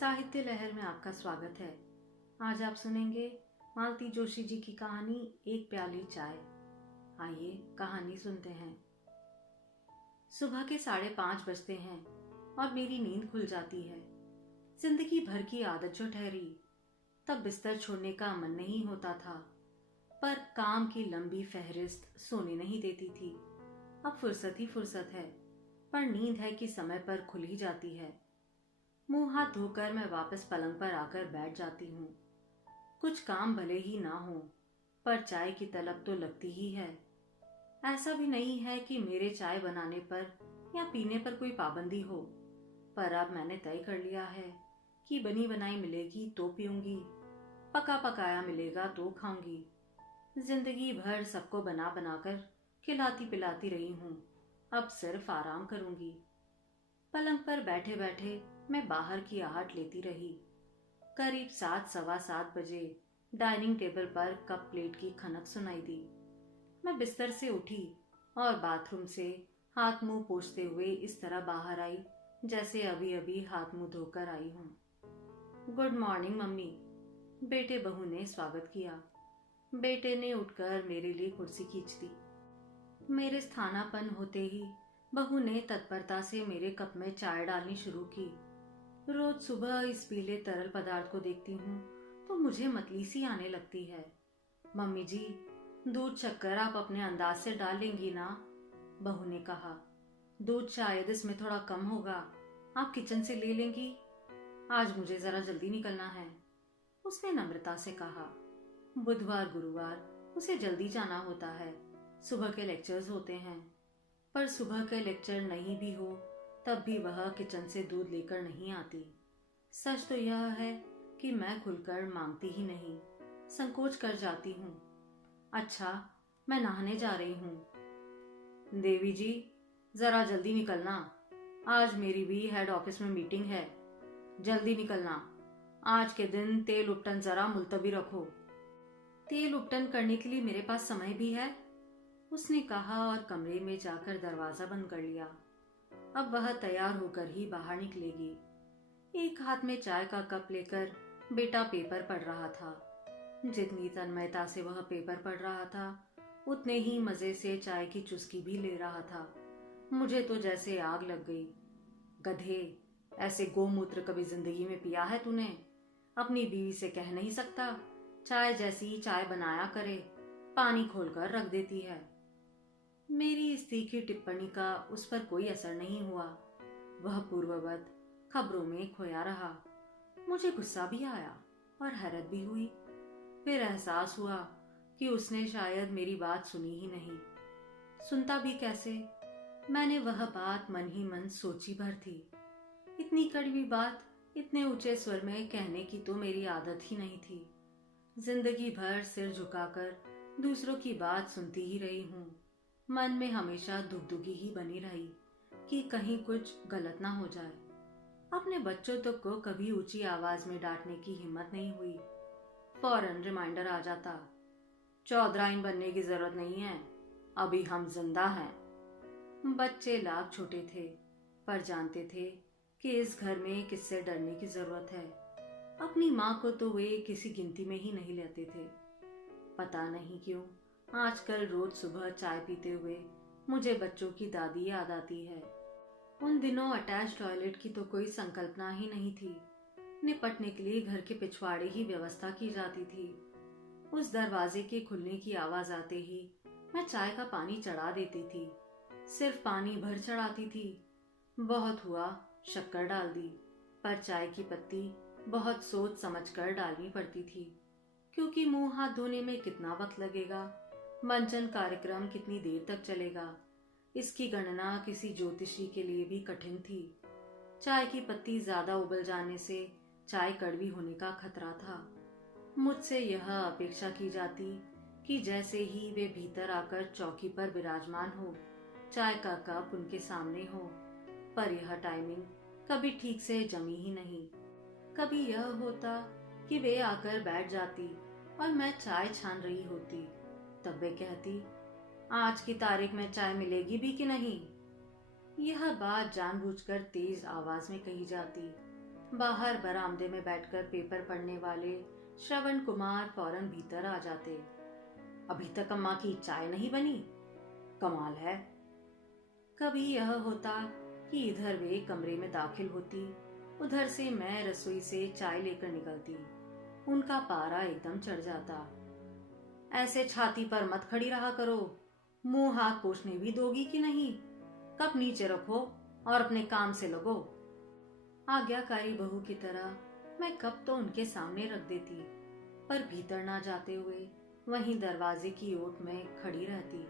साहित्य लहर में आपका स्वागत है। आज आप सुनेंगे मालती जोशी जी की कहानी एक प्याली चाय। आइए कहानी सुनते हैं। सुबह के 5:30 बजते हैं और मेरी नींद खुल जाती है। जिंदगी भर की आदत जो ठहरी, तब बिस्तर छोड़ने का मन नहीं होता था, पर काम की लंबी फहरिस्त सोने नहीं देती थी। अब फुर्सत ही फुर्सत है, पर नींद है कि समय पर खुल ही जाती है। मुंह हाथ धोकर मैं वापस पलंग पर आकर बैठ जाती हूँ। कुछ काम भले ही ना हो, पर चाय की तलब तो लगती ही है। ऐसा भी नहीं है कि मेरे चाय बनाने पर या पीने पर कोई पाबंदी हो, पर अब मैंने तय कर लिया है कि बनी बनाई मिलेगी तो पीऊंगी, पका पकाया मिलेगा तो खाऊंगी। जिंदगी भर सबको बना बनाकर खिलाती पिलाती रही हूँ, अब सिर्फ आराम करूंगी। पलंग पर बैठे बैठे मैं बाहर की आहट लेती रही। करीब 7 सवा 7 बजे डाइनिंग टेबल पर कप प्लेट की खनक सुनाई दी। मैं बिस्तर से उठी और बाथरूम से हाथ मुंह पोंछते हुए इस तरह बाहर आई जैसे अभी अभी हाथ मुंह धोकर आई हूँ। गुड मॉर्निंग मम्मी, बेटे बहू ने स्वागत किया। बेटे ने उठकर मेरे लिए कुर्सी खींच दी। मेरे स्थानापन्न होते ही बहू ने तत्परता से मेरे कप में चाय डालनी शुरू की। रोज सुबह इस पीले तरल पदार्थ को देखती हूँ तो मुझे मतली सी आने लगती है। मम्मी जी, दूध शक्कर आप अपने अंदाज से डाल लेंगी ना? बहू ने कहा। दूध शायद इसमें थोड़ा कम होगा, आप किचन से ले लेंगी? आज मुझे जरा जल्दी निकलना है, उसने नम्रता से कहा। बुधवार गुरुवार उसे जल्दी जाना होता है, सुबह के लेक्चर्स होते हैं। पर सुबह के लेक्चर नहीं भी हो तब भी वह किचन से दूध लेकर नहीं आती। सच तो यह है कि मैं खुलकर मांगती ही नहीं, संकोच कर जाती हूँ। अच्छा, मैं नहाने जा रही हूँ। देवी जी, जरा जल्दी निकलना, आज मेरी भी हेड ऑफिस में मीटिंग है। जल्दी निकलना, आज के दिन तेल उपटन जरा मुलतवी रखो। तेल उपटन करने के लिए मेरे पास समय भी है, उसने कहा और कमरे में जाकर दरवाजा बंद कर लिया। अब वह तैयार होकर ही बाहर निकलेगी। एक हाथ में चाय का कप लेकर बेटा पेपर पढ़ रहा था। जितनी तन्मयता से वह पेपर पढ़ रहा था, उतने ही मजे से चाय की चुस्की भी ले रहा था। मुझे तो जैसे आग लग गई। गधे, ऐसे गोमूत्र कभी जिंदगी में पिया है तूने? अपनी बीवी से कह नहीं सकता चाय जैसी चाय बनाया करे, पानी खोलकर रख देती है। मेरी इस तीखी टिप्पणी का उस पर कोई असर नहीं हुआ। वह पूर्ववत खबरों में खोया रहा। मुझे गुस्सा भी आया और हैरत भी हुई। फिर एहसास हुआ कि उसने शायद मेरी बात सुनी ही नहीं। सुनता भी कैसे? मैंने वह बात मन ही मन सोची भर थी। इतनी कड़वी बात इतने ऊंचे स्वर में कहने की तो मेरी आदत ही नहीं थी। जिंदगी भर सिर झुकाकर दूसरों की बात सुनती ही रही हूँ। मन में हमेशा दुगदुगी ही बनी रही कि कहीं कुछ गलत ना हो जाए। अपने बच्चों तक को कभी ऊंची आवाज में डांटने की हिम्मत नहीं हुई। फौरन रिमाइंडर आ जाता, चौधराइन बनने की जरूरत नहीं है, अभी हम जिंदा हैं। बच्चे लाख छोटे थे, पर जानते थे कि इस घर में किससे डरने की जरूरत है। अपनी माँ को तो वे किसी गिनती में ही नहीं लेते थे। पता नहीं क्यों आजकल रोज सुबह चाय पीते हुए मुझे बच्चों की दादी याद आती है। उन दिनों अटैच टॉयलेट की तो कोई संकल्पना ही नहीं थी। निपटने के लिए घर के पिछवाड़े ही व्यवस्था की जाती थी। उस दरवाजे के खुलने की आवाज आते ही मैं चाय का पानी चढ़ा देती थी। सिर्फ पानी भर चढ़ाती थी। बहुत हुआ शक्कर डाल दी, पर चाय की पत्ती बहुत सोच समझ कर डालनी पड़ती थी, क्योंकि मुंह हाथ धोने में कितना वक्त लगेगा, मंचन कार्यक्रम कितनी देर तक चलेगा, इसकी गणना किसी ज्योतिषी के लिए भी कठिन थी। चाय की पत्ती ज्यादा उबल जाने से चाय कड़वी होने का खतरा था। मुझसे यह अपेक्षा की जाती कि जैसे ही वे भीतर आकर चौकी पर विराजमान हो, चाय का कप उनके सामने हो। पर यह टाइमिंग कभी ठीक से जमी ही नहीं। कभी यह होता कि वे आकर बैठ जाती और मैं चाय छान रही होती, तब वे कहती, आज की तारीख में चाय मिलेगी भी कि नहीं? यह बात जानबूझकर तेज आवाज में कही जाती। बाहर बरामदे में बैठकर पेपर पढ़ने वाले श्रवण कुमार फौरन भीतर आ जाते। अभी तक अम्मा की चाय नहीं बनी? कमाल है। कभी यह होता कि इधर वे कमरे में दाखिल होती, उधर से मैं रसोई से चाय लेकर निकलती। उनका पारा एकदम चढ़ जाता। ऐसे छाती पर मत खड़ी रहा करो, मुंह हाथ पोंछने भी दोगी कि नहीं? कप नीचे रखो और अपने काम से लगो। आज्ञाकारी बहू की तरह मैं कप तो उनके सामने रख देती, पर भीतर ना जाते हुए वहीं दरवाजे की ओट में खड़ी रहती।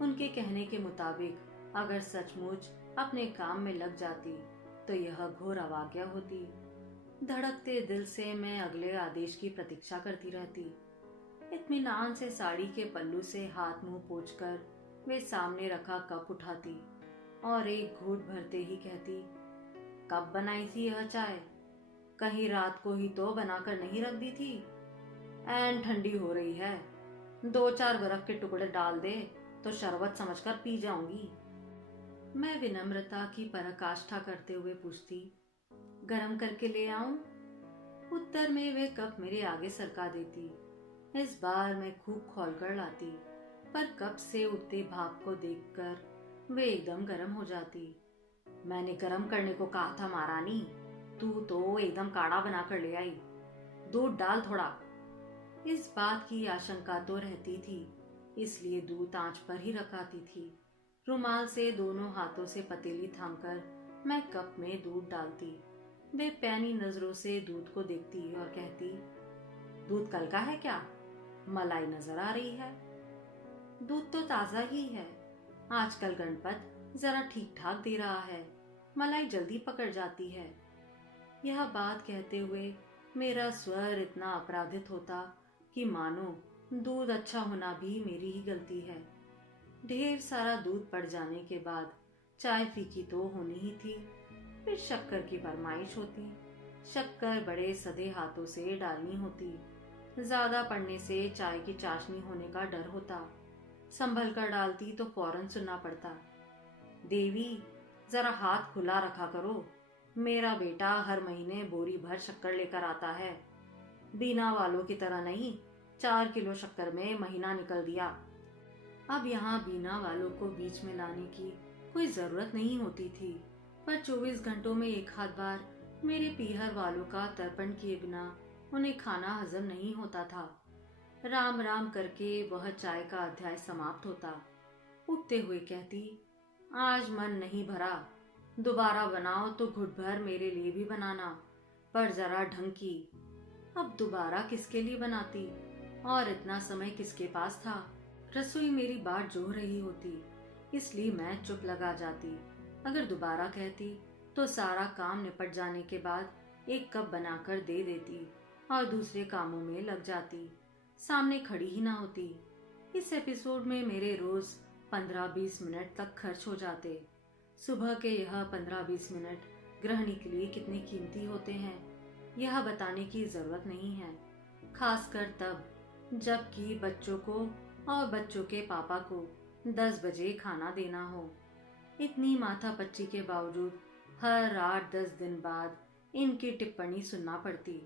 उनके कहने के मुताबिक अगर सचमुच अपने काम में लग जाती तो यह घोर अवाज्ञा होती। धड़कते दिल से मैं अगले आदेश की प्रतीक्षा करती रहती। इत्मीनान से साड़ी के पल्लू से हाथ मुंह पोंछकर वे सामने रखा कप उठाती और एक घूंट भरते ही कहती, कब बनाई थी यह चाय? कहीं रात को ही तो बनाकर नहीं रख दी थी? ऐन ठंडी हो रही है, 2-4 बर्फ के टुकड़े डाल दे तो शरबत समझकर पी जाऊंगी। मैं विनम्रता की पराकाष्ठा करते हुए पूछती, गरम करके ले आऊं? उत्तर में वे कप मेरे आगे सरका देती। इस बार मैं खूब खौलकर लाती, पर कप से उठते भाप को देखकर वे एकदम गर्म हो जाती। मैंने गर्म करने को कहा था महारानी, तू तो एकदम काढ़ा बनाकर ले आई। दूध डाल थोड़ा। इस बात की आशंका तो रहती थी, इसलिए दूध आंच पर ही रखाती थी। रुमाल से दोनों हाथों से पतीली थामकर मैं कप में दूध डालती। वे पैनी नजरों से दूध को देखती और कहती, दूध कल का है क्या? मलाई नजर आ रही है। दूध तो ताजा ही है। आजकल गणपत जरा ठीक ठाक दे रहा है, मलाई जल्दी पकड़ जाती है। यह बात कहते हुए मेरा स्वर इतना अपराधित होता कि मानो दूध अच्छा होना भी मेरी ही गलती है। ढेर सारा दूध पड़ जाने के बाद चाय फीकी तो होनी ही थी। फिर शक्कर की फरमाइश होती। शक्कर बड़े सधे हाथों से डालनी होती। ज्यादा पड़ने से चाय की चाशनी होने का डर होता। संभल कर डालती तो फौरन सुनना पड़ता, देवी जरा हाथ खुला रखा करो, मेरा बेटा हर महीने बोरी भर शक्कर लेकर आता है। बीना वालों की तरह नहीं, 4 किलो शक्कर में महीना निकल दिया। अब यहाँ बीना वालों को बीच में लाने की कोई जरूरत नहीं होती थी, पर 24 घंटों में एक आध बार मेरे पीहर वालों का तर्पण किए बिना उन्हें खाना हजम नहीं होता था। राम राम करके वह चाय का अध्याय समाप्त होता। उठते हुए कहती, आज मन नहीं भरा, दोबारा बनाओ तो घुट भर मेरे लिए भी बनाना, पर जरा ढंग की। अब दोबारा किसके लिए बनाती और इतना समय किसके पास था? रसोई मेरी बात जो रही होती, इसलिए मैं चुप लगा जाती। अगर दोबारा कहती तो सारा काम निपट जाने के बाद एक कप बनाकर दे देती और दूसरे कामों में लग जाती, सामने खड़ी ही ना होती। इस एपिसोड में मेरे रोज 15-20 मिनट तक खर्च हो जाते। सुबह के यह 15-20 मिनट गृहिणी के लिए कितने कीमती होते हैं यह बताने की जरूरत नहीं है, खासकर तब जबकि बच्चों को और बच्चों के पापा को 10 बजे खाना देना हो। इतनी माथापच्ची के बावजूद हर 8-10 दिन बाद इनकी टिप्पणी सुनना पड़ती,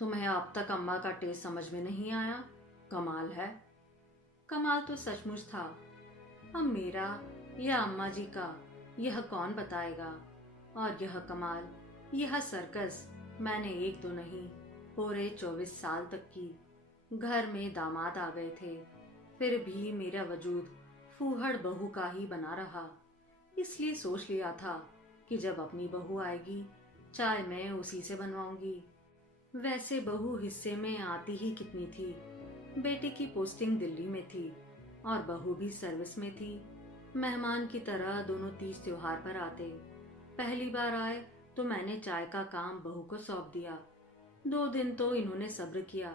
तुम्हें अब तक अम्मा का टेस्ट समझ में नहीं आया? कमाल है। कमाल तो सचमुच था। अब मेरा या अम्मा जी का यह कौन बताएगा? और यह कमाल, यह सर्कस मैंने एक दो नहीं, पूरे 24 साल तक की। घर में दामाद आ गए थे, फिर भी मेरा वजूद फूहड़ बहू का ही बना रहा। इसलिए सोच लिया था कि जब अपनी बहू आएगी चाय मैं उसी से बनवाऊंगी। वैसे बहू हिस्से में आती ही कितनी थी। बेटे की पोस्टिंग दिल्ली में थी और बहू भी सर्विस में थी। मेहमान की तरह दोनों तीज त्योहार पर आते। पहली बार आए तो मैंने चाय का काम बहू को सौंप दिया। 2 दिन तो इन्होंने सब्र किया।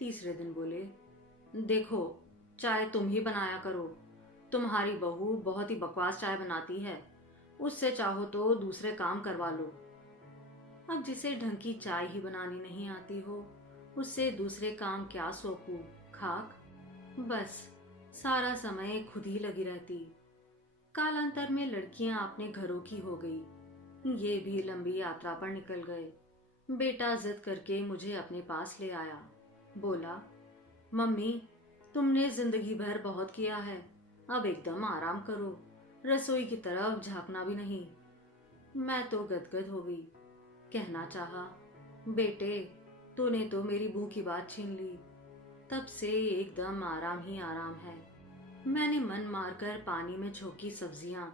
तीसरे दिन बोले, देखो चाय तुम ही बनाया करो, तुम्हारी बहू बहुत ही बकवास चाय बनाती है, उससे चाहो तो दूसरे काम करवा लो। अब जिसे ढंग की चाय ही बनानी नहीं आती हो उससे दूसरे काम क्या सौंपूं? खाक। बस सारा समय खुद ही लगी रहती। कालांतर में लड़कियां अपने घरों की हो गई। ये भी लंबी यात्रा पर निकल गए। बेटा जिद करके मुझे अपने पास ले आया। बोला, मम्मी, तुमने जिंदगी भर बहुत किया है, अब एकदम आराम करो, रसोई की तरफ झांकना भी नहीं। मैं तो गदगद हो गई। कहना चाहा, बेटे, तूने तो मेरी भूख की बात छीन ली। तब से एकदम आराम ही आराम है। मैंने मन मारकर पानी में झोंकी सब्जियां,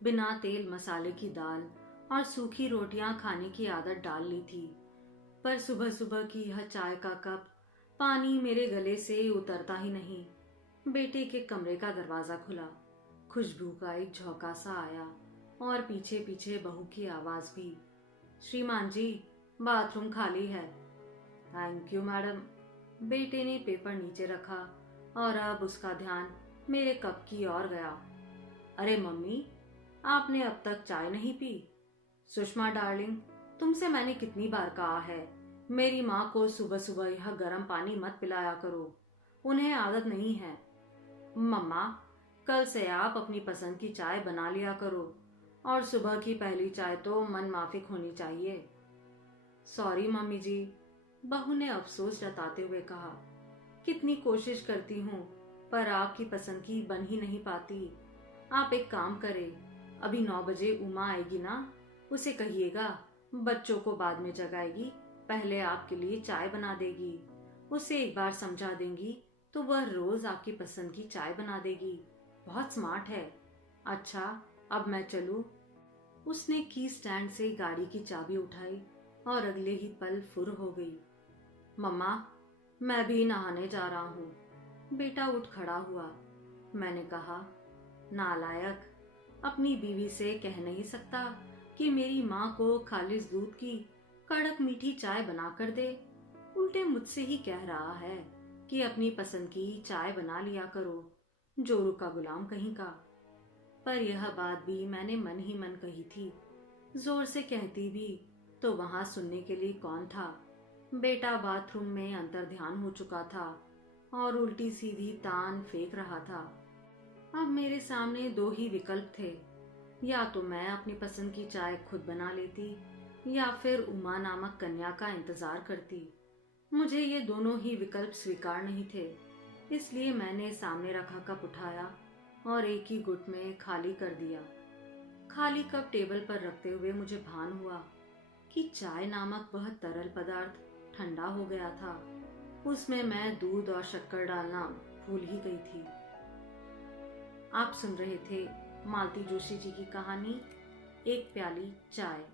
बिना तेल मसाले की दाल और सूखी रोटियां खाने की आदत डाल ली थी। पर सुबह सुबह की यह चाय का कप, पानी मेरे गले से उतरता ही नहीं। बेटे के कमरे का दरवाजा खुला। खुशबू का एक झोंका सा आया और पीछे पीछे बहू की आवाज भी। श्रीमान जी, बाथरूम खाली है। Thank you madam. बेटे ने पेपर नीचे रखा और अब उसका ध्यान मेरे कप की ओर गया। अरे मम्मी, आपने अब तक चाय नहीं पी? सुषमा डार्लिंग, तुमसे मैंने कितनी बार कहा है, मेरी माँ को सुबह सुबह यह गर्म पानी मत पिलाया करो, उन्हें आदत नहीं है। मम्मा, कल से आप अपनी पसंद की चाय बना लिया करो, और सुबह की पहली चाय तो मन माफिक होनी चाहिए। सॉरी मम्मी जी, बहू ने अफसोस जताते हुए कहा। कितनी कोशिश करती हूँ, पर आपकी पसंद की बन ही नहीं पाती। आप एक काम करें, अभी 9 बजे उमा आएगी ना, उसे कहिएगा बच्चों को बाद में जगाएगी, पहले आपके लिए चाय बना देगी। उसे एक बार समझा देंगी तो वह रोज आपकी पसंद की चाय बना देगी। बहुत स्मार्ट है। अच्छा, अब मैं चलूं? उसने की स्टैंड से गाड़ी की चाबी उठाई और अगले ही पल फुर हो गई। मम्मा, मैं भी नहाने जा रहा हूँ। बेटा उठ खड़ा हुआ। मैंने कहा, नालायक, अपनी बीवी से कह नहीं सकता कि मेरी माँ को खालिस दूध की कड़क मीठी चाय बना कर दे। उल्टे मुझसे ही कह रहा है कि अपनी पसंद की चाय बना लिया करो, जोरू का गुलाम कहीं का। पर यह बात भी मैंने मन ही मन कही थी। जोर से कहती भी तो वहां सुनने के लिए कौन था। बेटा बाथरूम में अंतर ध्यान हो चुका था और उल्टी सीधी तान फेंक रहा था। अब मेरे सामने 2 ही विकल्प थे, या तो मैं अपनी पसंद की चाय खुद बना लेती या फिर उमा नामक कन्या का इंतजार करती। मुझे ये दोनों ही विकल्प स्वीकार नहीं थे, इसलिए मैंने सामने रखा कप उठाया और एक ही गुट में खाली कर दिया। खाली कप टेबल पर रखते हुए मुझे भान हुआ कि चाय नामक वह तरल पदार्थ ठंडा हो गया था। उसमें मैं दूध और शक्कर डालना भूल ही गई थी। आप सुन रहे थे मालती जोशी जी की कहानी एक प्याली चाय।